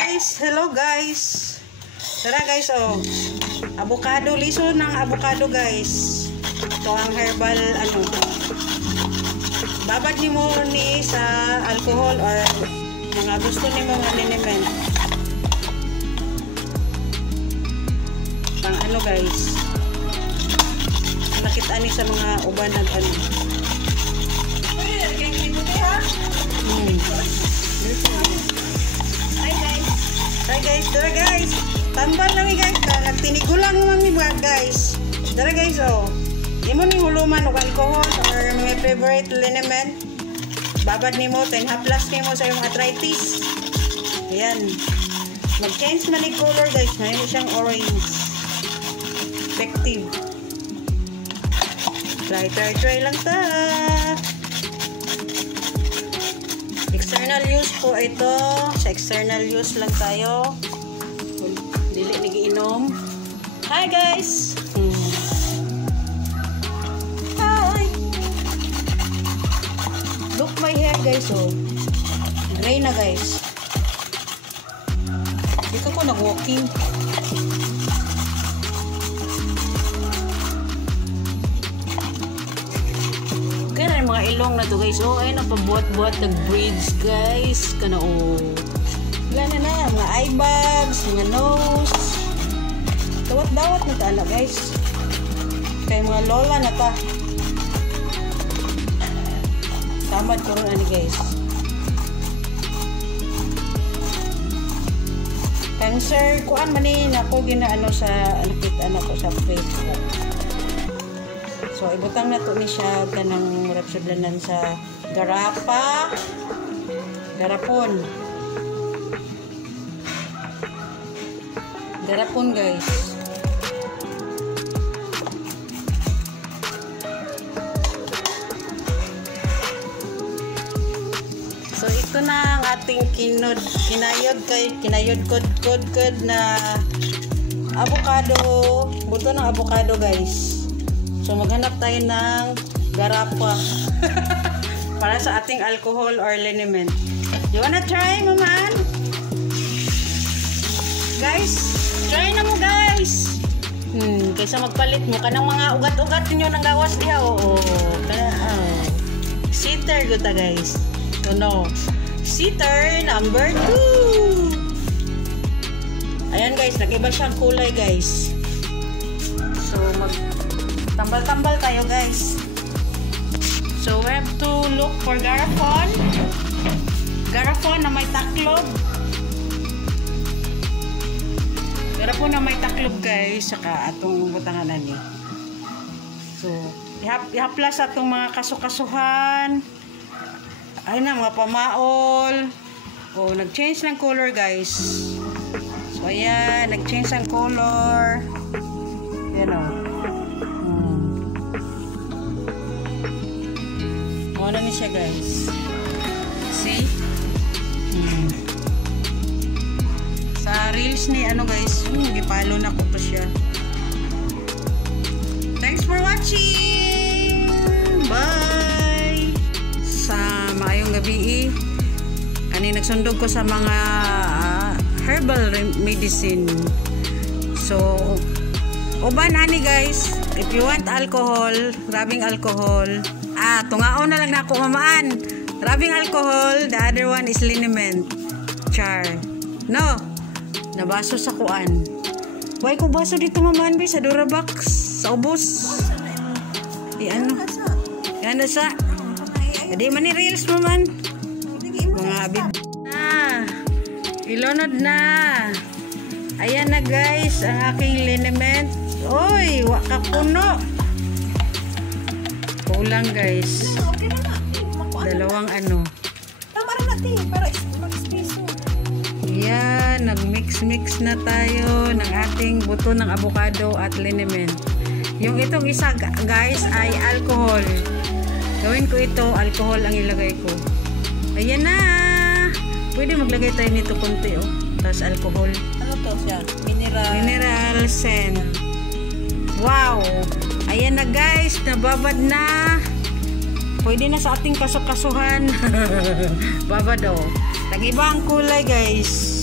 guys! Hello guys! Tara guys, oh. Avocado, liso ng avocado guys. Ito ang herbal, ano. Babad ni mo ni sa alcohol or mga gusto ni mo nga liniment. Pang ano guys. Nakita ni sa mga uban ng ano. Hi guys, tara guys. Tambal lang guys. Nagtinigulang mami guys. Tara guys, oh. Imo ni huluman o alcohol or mga favorite liniment. Babad ni mo, 10 haplas ni mo sa iyong arthritis. Ayan. Mag-change na ni color guys. Mayroon siyang orange. Effective. Try lang ta. External use po ito. Sa external use lang tayo. Dili nagiinom. Hi guys! Hi! Look my hair guys, oh. Gray na guys. Dito ko nag-walking. Kaya mga ilong na to guys. Oh, ayun, napabuhat-buhat nag-braids guys. Kana oh. Wala na mga eye bags, mga nose. Dawat-dawat na ta guys. Kaya mga lola na ta. Tamad ko rin ani guys. Cancer, kuan manin ako ginaano sa nakita ko sa Facebook. So, ibutang na to ni siya kanang rapsudlanan sa garapon guys. So, ito na ang ating kinayod kod na avocado, buto ng avocado guys. So, maghanap tayo ng garapa para sa ating alcohol or liniment. You wanna try, maman? Guys, try na mo, guys. Kaysa magpalit mo kanang mga ugat-ugat ninyo ng gawas diha. Oo. Sitter guta, guys. No. Sitter number 2. Ayan, guys. Nag-iba siyang kulay, guys. So, tambal-tambal tayo guys. So we have to look for garapon na may taklob. Garapon na may taklob guys. Saka atong butangan ni. So ihaplas atong mga kasukasuhan. Ayun na mga pamaol. Oh, nag-change ng color guys. So ayan, nag-change ang color. Ayan o. Ano ni siya guys. See? Sa reels ni ano guys, gipalo na ko pa siya. Thanks for watching. Bye. Sa maayong gabi. Ani nagsundog ko sa mga herbal medicine. So uban ani guys, if you want alcohol, grabing alcohol. Tungaon na lang na ako mamaan. Rabing alcohol, the other one is liniment. Char. No. Nabaso sa kuan. Why ko baso dito mamaan ba sa Durabox? Sa ubos. Ano? Yan na sa. Hindi man ni reels mamaan. Mga abib. Ilunod na. Ayan na guys, ang aking liniment. Oy, waka puno. Kulang guys. Dalawang ano. Tama natin para mag-space. Yan, nag-mix na tayo ng ating buto ng avocado at liniment. Yung itong isa guys ay alcohol. Gawin ko ito, alcohol ang ilagay ko. Ayan na. Pwede maglagay tayo nito konti oh. Tapos alcohol. Ano to siya? Mineral scent. Wow. Ayan na guys, nababad na. Pwede na sa ating kasukasuhan. Babad oh. Nag-iba ang kulay guys.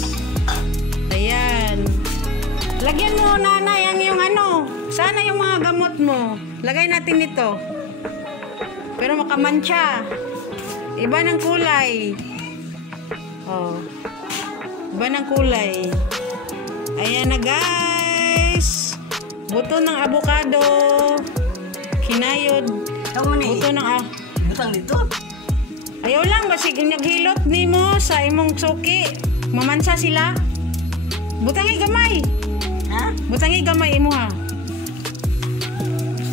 Lagyan mo, nanay, ang yung ano. Sana yung mga gamot mo. Lagay natin ito. Pero makamantsa. Iba ng kulay. Oh. Iba ng kulay. Ayan na, guys. Buto ng avocado. Kinayod. Buto ng Butang dito. ayaw lang, basig naghilot ni mo sa imong suki. Mamansa sila. Butangi gamay. Ha? Butangi gamay imo ha.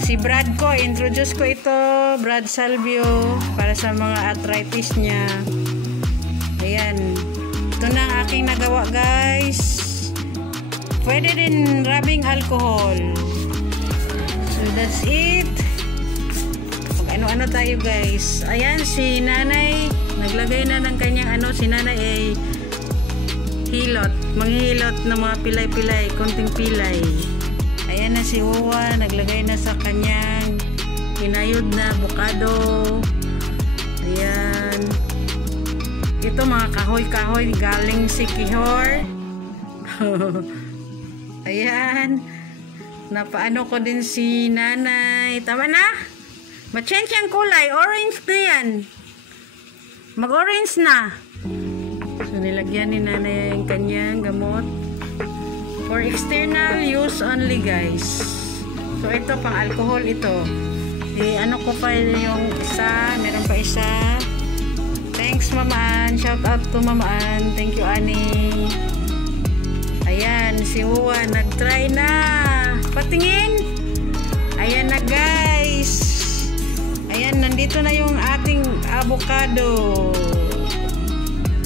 Si Brad ko, introduce ko ito, Brad Salvio, para sa mga arthritis niya. Ayan. Ito na ang aking nagawa, guys. Pwede din rubbing alcohol. So that's it. Ano-ano tayo, guys. Ayan, si nanay naglagay na ng kanyang ano, si nanay ay hilot, manghihilot ng mga pilay-pilay, konting pilay. Ayan na si Uwa, naglagay na sa kanyang kinayod na avocado. Ayan. Ito mga kahoy-kahoy galing si Kihor. Ayan. Napaano ko din si nanay. Tama na? Ma-change yung kulay. Orange na yan. Mag-orange na. So, nilagyan ni nanay yung kanyang gamot. For external use only, guys. So, ito, pang alcohol ito. Ano ko pa yung isa. Meron pa isa. Thanks, Mama Ann. Shout out to Mama Ann. Thank you, Annie. Ayan, si Uwa, nag-try na. Patingin. Ayan na, guys. Ayan, nandito na yung ating avocado.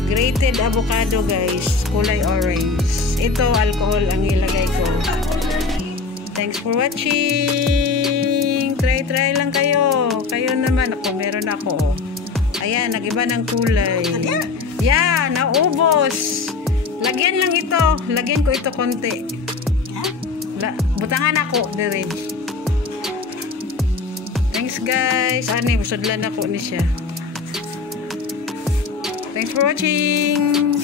Grated avocado, guys. Kulay orange. Ito, alcohol ang ilagay ko. Thanks for watching. Try lang kayo. Kayo naman. Ako, meron ako. Ayan, nag-iba ng kulay. Yeah, naubos. Lagyan lang ito. Lagyan ko ito konti. Butangan ako, dirin. Thanks, guys. Ani, busodlan ako ni siya. Thanks for watching.